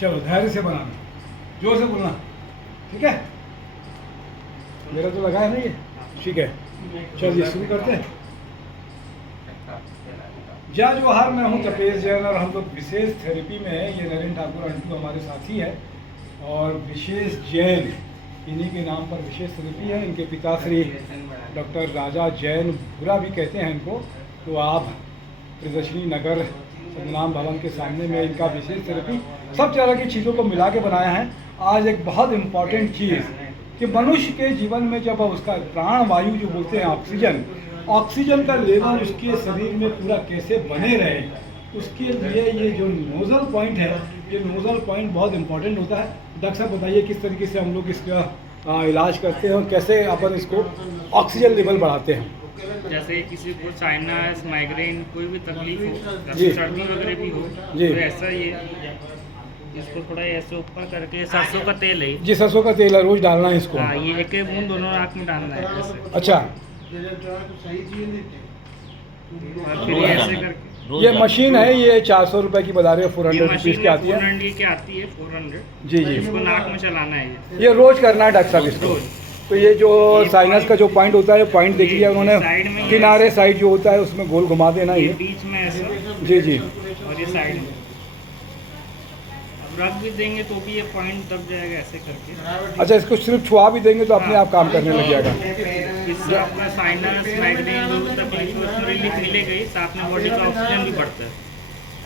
चलो धैर्य से बनाना, जोर से बोलना, ठीक है। मेरा तो लगा है ना ये, ठीक है। चलिए शुरू करते हैं। जय जोहार, मैं हूं तपेश जैन और हम लोग विशेष थेरेपी में है। ये नरेंद्र ठाकुर अंटू हमारे साथी है और विशेष जैन इन्हीं के नाम पर विशेष थेरेपी है। इनके पिताश्री डॉक्टर राजा जैन बुरा भी कहते हैं इनको। तो आप प्रियदर्शनी नगर सतनाम भवन के सामने में इनका विशेष थेरेपी सब तरह की चीज़ों को मिला के बनाया है। आज एक बहुत इम्पॉर्टेंट चीज़ कि मनुष्य के जीवन में जब उसका प्राण वायु जो बोलते हैं ऑक्सीजन का लेवल उसके शरीर में पूरा कैसे बने रहे, उसके लिए ये जो नोज़ल पॉइंट है, ये नोज़ल पॉइंट बहुत इंपॉर्टेंट होता है। डॉक्टर साहब बताइए किस तरीके से हम लोग इसका इलाज करते हैं और कैसे अपन इसको ऑक्सीजन लेवल बढ़ाते हैं। जैसे किसी को साइनस, माइग्रेन, कोई भी तकलीफ हो, जी। सर्दी वगैरह भी हो, जी। तो ऐसा ये इसको थोड़ा ऐसे ऊपर करके, सरसों का तेल है जी, सरसों का तेल है, रोज डालना है इसको। हाँ, ये एक बूंद दोनों नाक में डालना है ऐसे। अच्छा, और फिर ये ऐसे करके ये मशीन है, ये 400 रुपए की बता रहे हो, 400 ये रुपीज़ मशीन की आती है। 400 की आती है, 400। जी जी, इसको नाक में चलाना है ये रोज करना है डॉक्टर साहब इसको। रोज। तो ये जो ये साइनस का जो पॉइंट होता है, पॉइंट देख लिया साइड में उन्होंने, ये- किनारे साइड जो होता है उसमें गोल घुमा देना ये ये। बीच में ऐसा जी जी, और ये साइड में। अब रख भी देंगे तो भी ये पॉइंट दब जाएगा ऐसे करके। अच्छा, इसको सिर्फ छुआ भी देंगे तो अपने आप काम करने लग जाएगा। इससे अपना साइनस, माइग्रेन जो तकलीफ है उसमें रिलीफ मिलेगी, साथ में बॉडी का ऑक्सीजन भी बढ़ता है।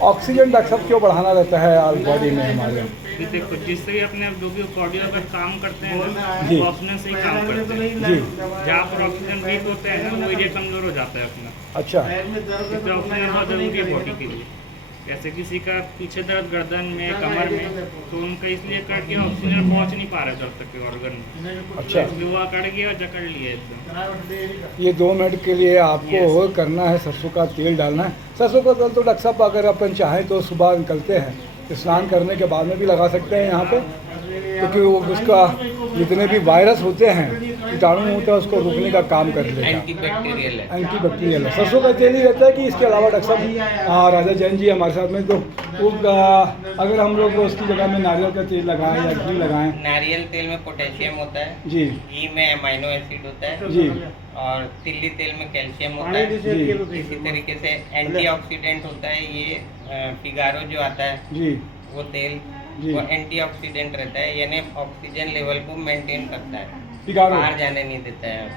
ऑक्सीजन डॉक्टर साहब क्यों बढ़ाना रहता है बॉडी में हमारे? कि देखो, जिससे भी अपने जो भी बॉडी अगर काम करते हैं ना, जी। वो ऑक्सीजन से ही काम करते हैं। जी, जहाँ पर ऑक्सीजन वीक होता है ना, वो एरिया कमजोर हो जाता है अपना। अच्छा, इसलिए ऑक्सीजन बहुत जरूरी है बॉडी के लिए। जैसे किसी का पीछे दर्द गर्दन में, कमर में, तो उनका इसलिए कट गया, ऑक्सीजन पहुंच नहीं पा रहा जब तक के ऑर्गन में। अच्छा। इसलिए वो कट गया, जकड़ लिया एकदम। ये 2 मिनट के लिए आपको करना है, सरसों का तेल डालना है। सरसों का तेल तो डॉक्टर साहब अगर अपन चाहें तो सुबह निकलते हैं, स्नान करने के बाद में भी लगा सकते हैं यहाँ पे, क्योंकि वो उसका जितने भी वायरस होते हैं, कीटाणु होते हैं, उसको रोकने का काम कर लेगा। एंटीबैक्टीरियल है। एंटीबैक्टीरियल है। सरसों का तेल ही रहता है कि इसके अलावा डॉक्टर साहब राजा जैन जी हमारे साथ में, तो वो अगर हम लोग उसकी जगह में नारियल का तेल लगाएं या घी लगाएं। नारियल तेल में पोटेशियम होता है, जी घी में अमाइनो एसिड होता है, जी और तिल्ली तेल में कैल्शियम होता है। जी इसी तरीके से एंटीऑक्सीडेंट होता है। ये फिगारो जो आता है जी वो तेल, जी। वो एंटीऑक्सीडेंट रहता है, यानी ऑक्सीजन लेवल को मेंटेन करता है, फिगारो, बाहर जाने नहीं देता है।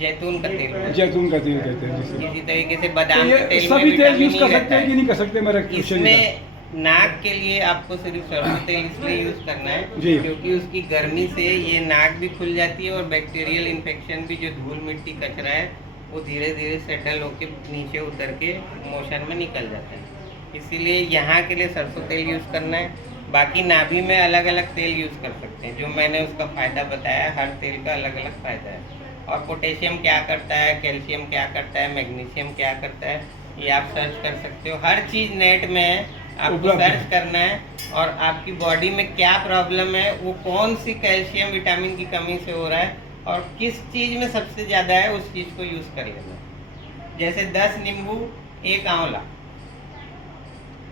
जैतून का तेल होता है। जैतून का तेल कहते हैं जिसे। इसी तरीके से तो बादाम ये के तेल में सभी तेल विटामिन यूज ई कर सकते रहता हैं कि है। नहीं कर सकते? मेरा क्वेश्चन इसमें नाक के लिए आपको सिर्फ सरसों तेल इसलिए यूज करना है जी। क्योंकि उसकी गर्मी से ये नाक भी खुल जाती है और बैक्टीरियल इन्फेक्शन भी, जो धूल मिट्टी कचरा है, वो धीरे धीरे सेटल होके नीचे उतर के मोशन में निकल जाता है। इसीलिए यहाँ के लिए सरसों तेल यूज़ करना है। बाकी नाभि में अलग अलग तेल यूज़ कर सकते हैं, जो मैंने उसका फ़ायदा बताया। हर तेल का अलग अलग फ़ायदा है। और पोटेशियम क्या करता है, कैल्शियम क्या करता है, मैग्नीशियम क्या करता है, ये आप सर्च कर सकते हो। हर चीज़ नेट में है, आपको उपलब्ध है। सर्च करना है। और आपकी बॉडी में क्या प्रॉब्लम है, वो कौन सी कैल्शियम विटामिन की कमी से हो रहा है और किस चीज़ में सबसे ज़्यादा है, उस चीज़ को यूज़ कर लेना है। जैसे 10 नींबू 1 आंवला,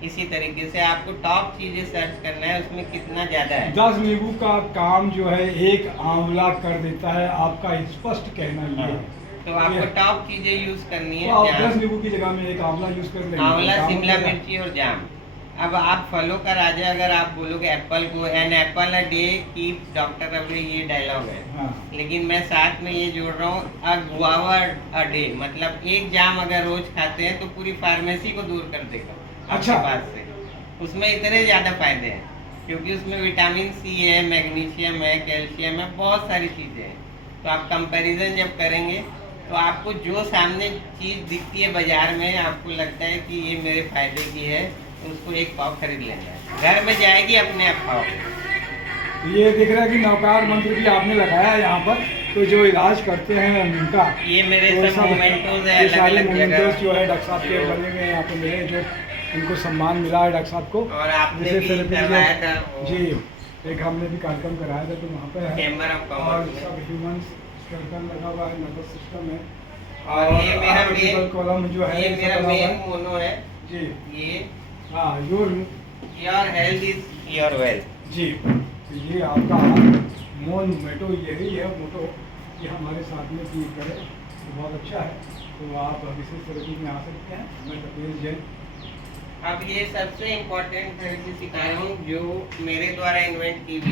इसी तरीके से आपको टॉप चीज़ें सर्च करना है, उसमें कितना ज़्यादा है। 10 नींबू का काम जो है 1 आंवला कर देता है, आपका स्पष्ट कहना ये है। तो आपको टॉप चीज़ें यूज़ करनी तो आप है। 10 नींबू की जगह में 1 आंवला यूज कर लेंगे। आंवला, काम शिमला हो जाएगा। मिर्ची और जाम। अब आप फलों का राजा अगर आप बोलोगे एप्पल को, an apple a day keep doctor away, ये डायलॉग है। हाँ, लेकिन मैं साथ में ये जोड़ रहा हूँ, अ गुआवा अ डे, मतलब 1 जाम अगर रोज खाते हैं तो पूरी फार्मेसी को दूर कर देगा अच्छा। आपके पास से। उसमें इतने ज़्यादा फायदे हैं क्योंकि उसमें विटामिन सी है, मैग्नीशियम है, कैल्शियम है, बहुत सारी चीज़ें हैं। तो आप कंपैरिजन जब करेंगे तो आपको जो सामने चीज़ दिखती है बाजार में, आपको लगता है कि ये मेरे फायदे की है, तो उसको 1 पाव खरीद लेना है, घर में जाएगी अपने आप पाव। ये दिख रहा है कि नौकार मंत्र भी आपने लगाया है यहाँ पर, तो जो इलाज करते हैं उनका ये मेरे तो सब मोमेंटोज है, ये अलग सारे अलग मोमेंटोज जगह। जो है डॉक्टर साहब के बने हुए यहाँ पे मिले, जो इनको सम्मान मिला है डॉक्टर साहब को। और आपने जिसे भी therapy करवाया जो- था वो जी, एक हमने भी कार्यक्रम कराया था, तो वहाँ पे है चैम्बर ऑफ और कॉमर्स सब में। ह्यूमन स्केलेटन लगा हुआ है, नर्वस सिस्टम है और ये मेरा cortical column जो है ये सब मेरा बना हुआ मेन है। मोनो है। जी, ये हाँ, your your health is your wealth. जी, तो ये आपका मोटो यही है, मोटो ये हमारे साथ में की करे तो बहुत अच्छा है। तो आप विशेष थेरेपी में आ सकते हैं। मैं तपेश जैन। अब ये सबसे इम्पोर्टेंट थेरेपी सिखा रहा हूँ जो मेरे द्वारा इन्वेंट की हुई है।